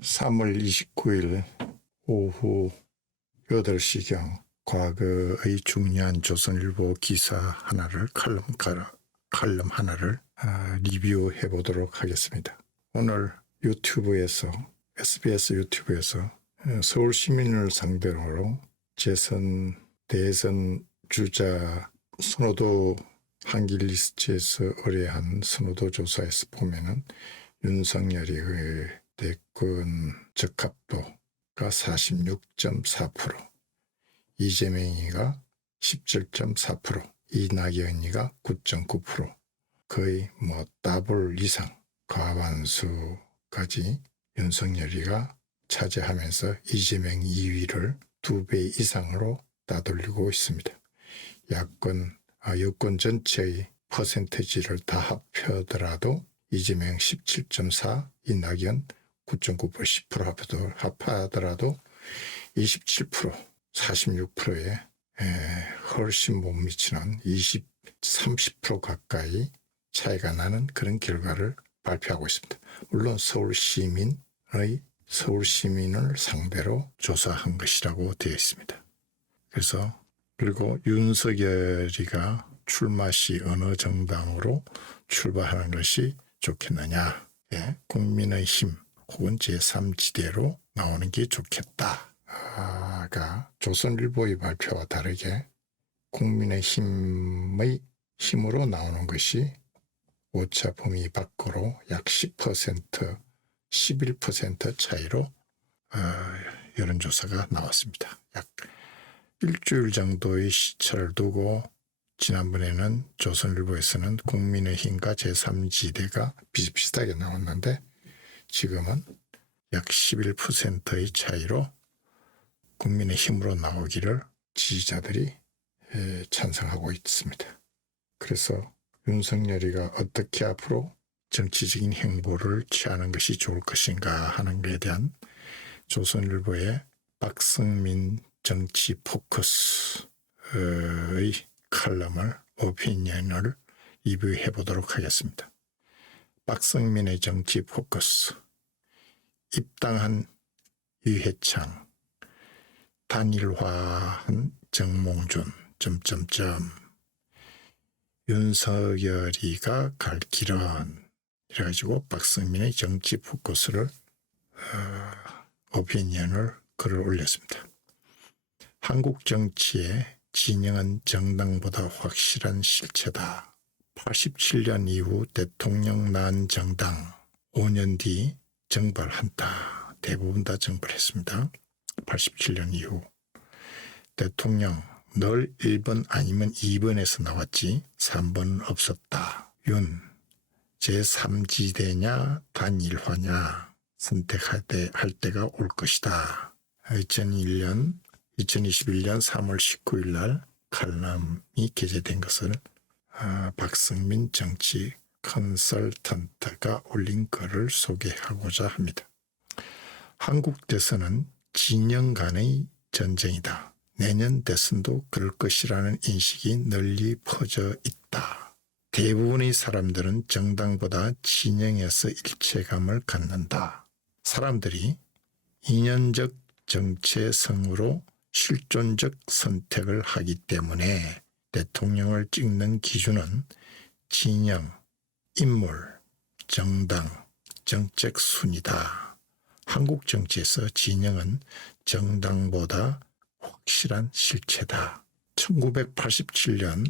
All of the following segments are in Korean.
3월 29일 오후 8시경 과거의 중요한 조선일보 기사 하나를 칼럼 하나를 리뷰해 보도록 하겠습니다. 오늘 유튜브에서 SBS 유튜브에서 서울 시민을 상대로 대선 주자 선호도 한길 리스트에서 의뢰한 선호도 조사에서 보면은 윤석열이 대권 적합도가 46.4%, 이재명이가 17.4%, 이낙연이가 9.9%, 거의 더블 이상 과반수까지 윤석열이가 차지하면서 이재명 2위를 2배 이상으로 따돌리고 있습니다. 여권 전체의 퍼센티지를 다 합하더라도 이재명 17.4, 이낙연 9.9%, 10% 합하더라도 27%, 46%에 훨씬 못 미치는 30% 가까이 차이가 나는 그런 결과를 발표하고 있습니다. 물론 서울 시민을 상대로 조사한 것이라고 되어 있습니다. 그리고 윤석열이가 출마 시 어느 정당으로 출마하는 것이 좋겠느냐, 국민의힘 혹은 제3지대로 나오는 게 좋겠다가 조선일보의 발표와 다르게 국민의힘의 힘으로 나오는 것이 오차 범위 밖으로 약 10%, 11% 차이로 여론조사가 나왔습니다. 약 일주일 정도의 시차를 두고 지난번에는 조선일보에서는 국민의힘과 제3지대가 비슷비슷하게 나왔는데 지금은 약 11%의 차이로 국민의힘으로 나오기를 지지자들이 찬성하고 있습니다. 그래서 윤석열이가 어떻게 앞으로 정치적인 행보를 취하는 것이 좋을 것인가 하는 것에 대한 조선일보의 박성민 정치 포커스의 칼럼을 오피니언을 리뷰해 보도록 하겠습니다. 박성민의 정치 포커스. 입당한 유해창, 단일화한 정몽준, 윤석열이가 갈 길은, 이래가지고 박성민의 정치 포커스를 오피니언을 글을 올렸습니다. 한국 정치의 진영은 정당보다 확실한 실체다. 87년 이후 대통령 난 정당 5년 뒤 정발한다. 대부분 다 정발했습니다. 87년 이후 대통령 늘 1번 아니면 2번에서 나왔지 3번은 없었다. 윤 제3지대냐 단일화냐 선택할 때가 올 것이다. 2021년 3월 19일 날 칼럼이 게재된 것을 박성민 정치 컨설턴트가 올린 글을 소개하고자 합니다. 한국 대선은 진영 간의 전쟁이다. 내년 대선도 그럴 것이라는 인식이 널리 퍼져 있다. 대부분의 사람들은 정당보다 진영에서 일체감을 갖는다. 사람들이 이념적 정체성으로 실존적 선택을 하기 때문에 대통령을 찍는 기준은 진영, 인물, 정당, 정책 순이다. 한국 정치에서 진영은 정당보다 확실한 실체다. 1987년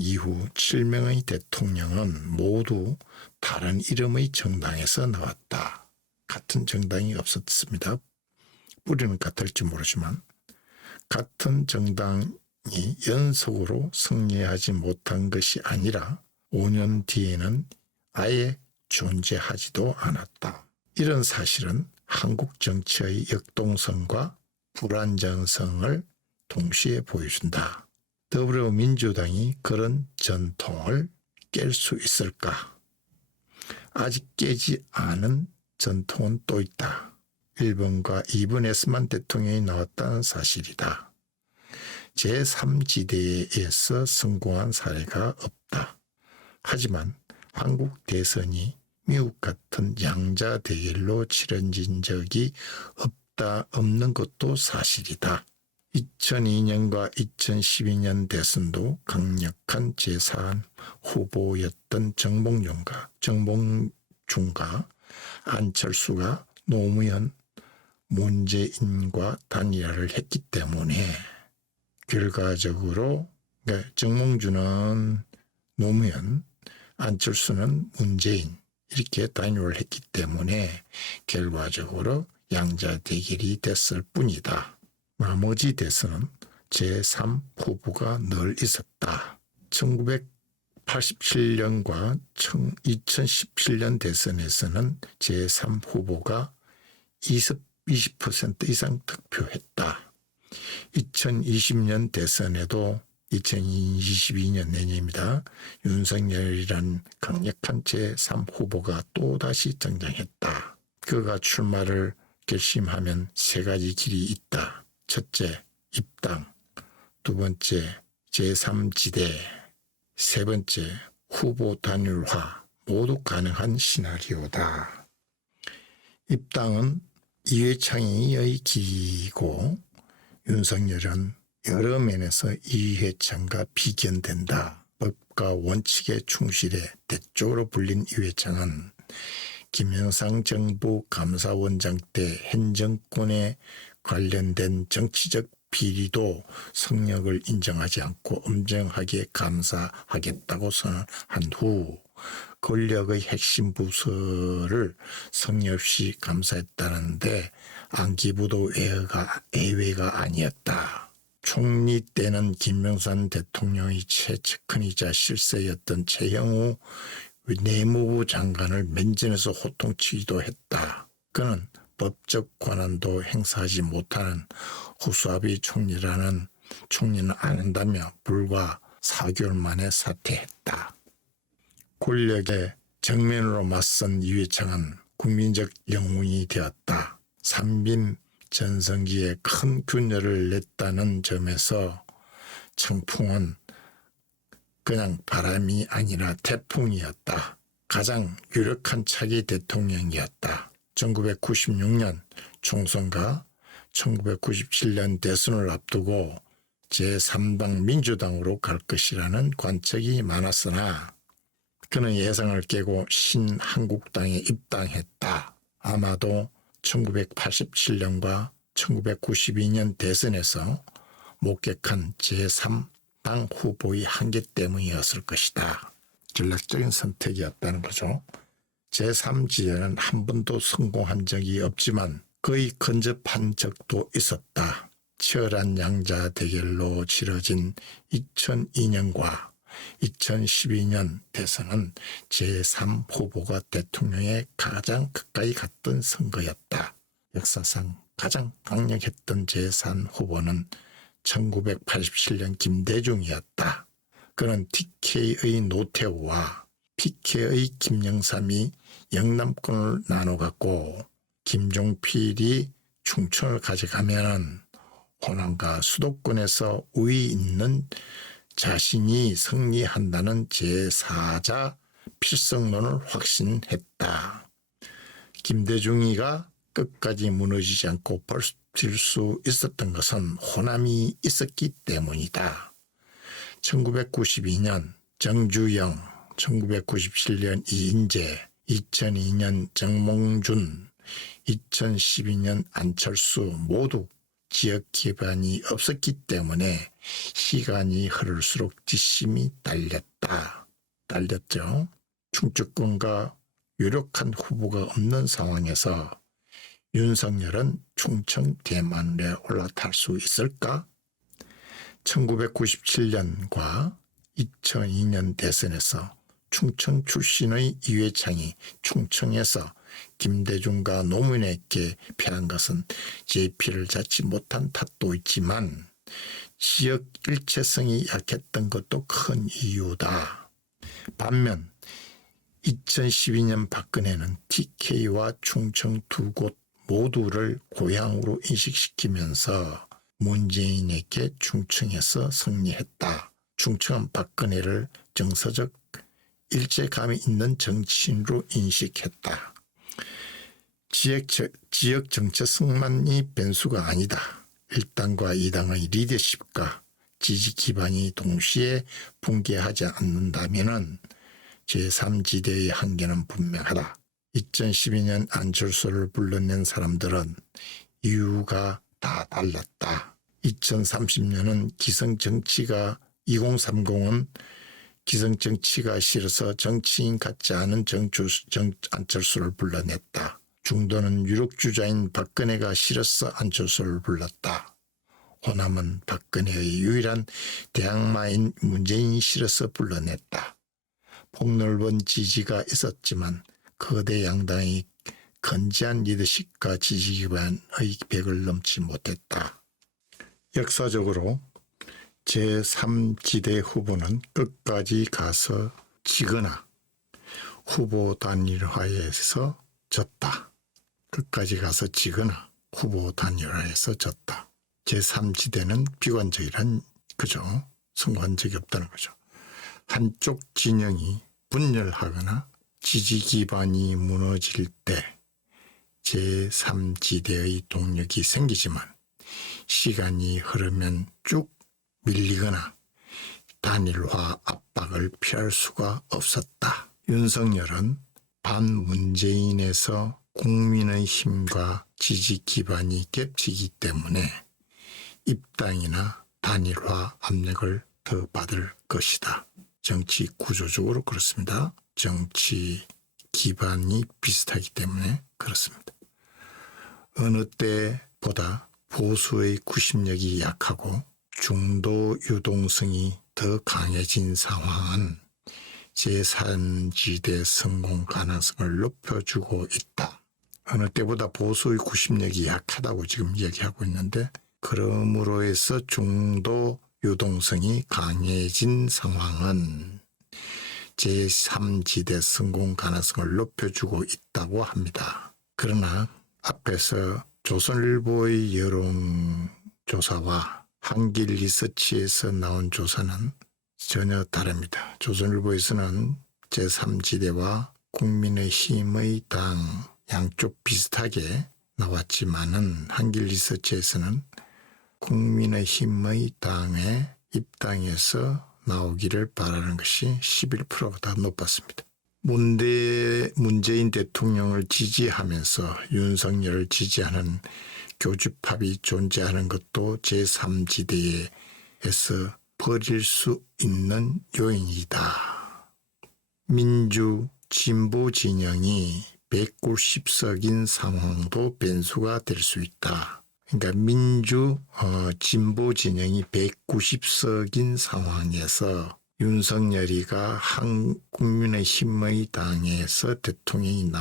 이후 7명의 대통령은 모두 다른 이름의 정당에서 나왔다. 같은 정당이 없었습니다. 뿌리는 같을지 모르지만 같은 정당이 연속으로 승리하지 못한 것이 아니라 5년 뒤에는 아예 존재하지도 않았다. 이런 사실은 한국 정치의 역동성과 불안정성을 동시에 보여준다. 더불어민주당이 그런 전통을 깰 수 있을까? 아직 깨지 않은 전통은 또 있다. 1번과 2번에서만 대통령이 나왔다는 사실이다. 제3지대에서 성공한 사례가 없다. 하지만 한국 대선이 미국 같은 양자 대결로 치러진 적이 없는 것도 사실이다. 2002년과 2012년 대선도 강력한 제3 후보였던 정봉준과 안철수가 노무현, 문재인과 단일화를 했기 때문에 결과적으로 정봉준은 노무현, 안철수는 문재인 이렇게 단일화를 했기 때문에 결과적으로 양자 대결이 됐을 뿐이다. 나머지 대선은 제3 후보가 늘 있었다. 1987년과 2017년 대선에서는 제3 후보가 20% 이상 득표했다. 2020년 대선에도 2022년 내년입니다. 윤석열이란 강력한 제3 후보가 또다시 등장했다. 그가 출마를 결심하면 세 가지 길이 있다. 첫째, 입당. 두 번째, 제3지대. 세 번째, 후보 단일화. 모두 가능한 시나리오다. 입당은 이회창의 길이고 윤석열은 여러 면에서 이회창과 비견된다. 법과 원칙에 충실해 대쪽으로 불린 이회창은 김영삼 정부 감사원장 때 현 정권에 관련된 정치적 비리도 성역을 인정하지 않고 엄정하게 감사하겠다고 선언한 후 권력의 핵심 부서를 성의 없이 감사했다는데 안기부도 예외가 아니었다. 총리 때는 김영삼 대통령의 최측근이자 실세였던 최영우 내무부 장관을 면전에서 호통치기도 했다. 그는 법적 권한도 행사하지 못하는 후수아비 총리는 안 한다며 불과 4개월 만에 사퇴했다. 권력에 정면으로 맞선 이회창은 국민적 영웅이 되었다. 삼김 전성기에 큰 균열을 냈다는 점에서 청풍은 그냥 바람이 아니라 태풍이었다. 가장 유력한 차기 대통령이었다. 1996년 총선과 1997년 대선을 앞두고 제3당 민주당으로 갈 것이라는 관측이 많았으나 그는 예상을 깨고 신한국당에 입당했다. 아마도 1987년과 1992년 대선에서 목격한 제3당 후보의 한계 때문이었을 것이다. 전략적인 선택이었다는 거죠. 제3지대는 한 번도 성공한 적이 없지만 거의 근접한 적도 있었다. 치열한 양자 대결로 치러진 2002년과 2012년 대선은 제3 후보가 대통령에 가장 가까이 갔던 선거였다. 역사상 가장 강력했던 제3 후보는 1987년 김대중이었다. 그는 TK의 노태우와 PK의 김영삼이 영남권을 나눠갔고 김종필이 충청을 가져가면 호남과 수도권에서 우위 있는 자신이 승리한다는 제4자 필승론을 확신했다. 김대중이가 끝까지 무너지지 않고 버틸 수 있었던 것은 호남이 있었기 때문이다. 1992년 정주영, 1997년 이인재, 2002년 정몽준, 2012년 안철수 모두 지역 기반이 없었기 때문에 시간이 흐를수록 뒷심이 딸렸죠. 충청권과 유력한 후보가 없는 상황에서 윤석열은 충청 대만에 올라탈 수 있을까? 1997년과 2002년 대선에서 충청 출신의 이회창이 충청에서 김대중과 노무현에게 패한 것은 JP를 잡지 못한 탓도 있지만 지역 일체성이 약했던 것도 큰 이유다. 반면 2012년 박근혜는 TK와 충청 두 곳 모두를 고향으로 인식시키면서 문재인에게 충청에서 승리했다. 충청은 박근혜를 정서적 일체감이 있는 정치인으로 인식했다. 지역 정체성만이 변수가 아니다. 1당과 2당의 리더십과 지지 기반이 동시에 붕괴하지 않는다면 제3지대의 한계는 분명하다. 2012년 안철수를 불러낸 사람들은 이유가 다 달랐다. 2030년은 기성정치가 2030은 기성정치가 싫어서 정치인 같지 않은 안철수를 불러냈다. 중도는 유력주자인 박근혜가 싫어서 안철수를 불렀다. 호남은 박근혜의 유일한 대항마인 문재인이 싫어서 불러냈다. 폭넓은 지지가 있었지만 거대 양당의 건재한 리더십과 지지 기반의 벽을 넘지 못했다. 역사적으로 제3지대 후보는 끝까지 가서 지거나 후보 단일화에서 졌다. 끝까지 가서 지거나 후보 단일화에서 졌다. 제3지대는 비관적이란 거죠. 성공한 적이 없다는 거죠. 한쪽 진영이 분열하거나 지지 기반이 무너질 때 제3지대의 동력이 생기지만 시간이 흐르면 쭉 밀리거나 단일화 압박을 피할 수가 없었다. 윤석열은 반문재인에서 국민의힘과 지지 기반이 겹치기 때문에 입당이나 단일화 압력을 더 받을 것이다. 정치 구조적으로 그렇습니다. 정치 기반이 비슷하기 때문에 그렇습니다. 어느 때보다 보수의 구심력이 약하고 중도 유동성이 더 강해진 상황은 제3지대 성공 가능성을 높여주고 있다. 어느 때보다 보수의 구심력이 약하다고 지금 얘기하고 있는데 그러므로 해서 중도 유동성이 강해진 상황은 제3지대 성공 가능성을 높여주고 있다고 합니다. 그러나 앞에서 조선일보의 여론조사와 한길리서치에서 나온 조사는 전혀 다릅니다. 조선일보에서는 제3지대와 국민의힘의 당 양쪽 비슷하게 나왔지만은 한길리서치에서는 국민의힘의 당에 입당해서 나오기를 바라는 것이 11%보다 높았습니다. 문재인 대통령을 지지하면서 윤석열을 지지하는 교집합이 존재하는 것도 제3지대에서 버릴 수 있는 요인이다. 민주 진보 진영이 190석인 상황도 변수가 될 수 있다. 그러니까 민주 진보 진영이 190석인 상황에서 윤석열이가 국민의힘의 당에서 대통령이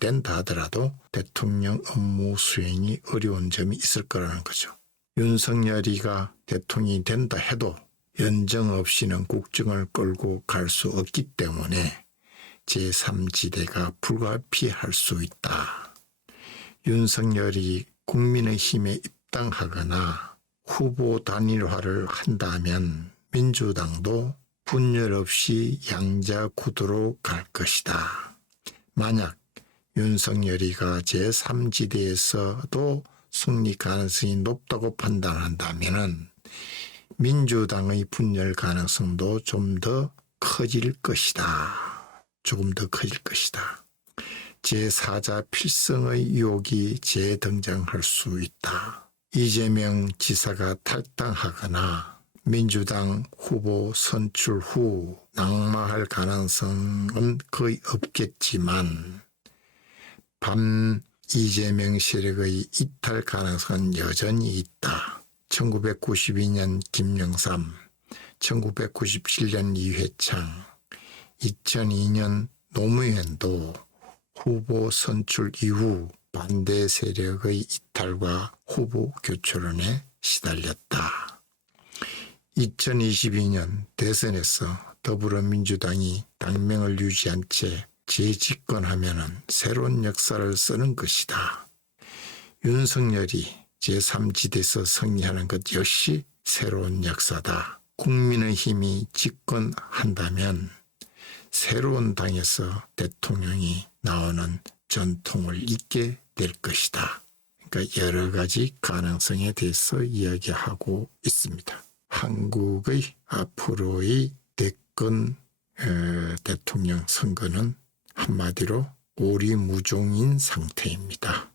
된다 하더라도 대통령 업무 수행이 어려운 점이 있을 거라는 거죠. 윤석열이가 대통령이 된다 해도 연정 없이는 국정을 끌고 갈 수 없기 때문에 제3지대가 불가피할 수 있다. 윤석열이 국민의힘에 입당하거나 후보 단일화를 한다면 민주당도 분열 없이 양자 구도로 갈 것이다. 만약 윤석열이가 제3지대에서도 승리 가능성이 높다고 판단한다면 민주당의 분열 가능성도 좀 더 커질 것이다. 조금 더 커질 것이다. 제4자 필승의 유혹이 재등장할 수 있다. 이재명 지사가 탈당하거나 민주당 후보 선출 후 낙마할 가능성은 거의 없겠지만 이재명 세력의 이탈 가능성은 여전히 있다. 1992년 김영삼, 1997년 이회창, 2002년 노무현도 후보 선출 이후 반대 세력의 이탈과 후보 교체론에 시달렸다. 2022년 대선에서 더불어민주당이 당명을 유지한 채 재집권하면 새로운 역사를 쓰는 것이다. 윤석열이 제3지대에서 승리하는 것 역시 새로운 역사다. 국민의힘이 집권한다면 새로운 당에서 대통령이 나오는 전통을 잇게 될 것이다. 그러니까 여러 가지 가능성에 대해서 이야기하고 있습니다. 한국의 앞으로의 대권 대통령 선거는 한마디로 오리무중인 상태입니다.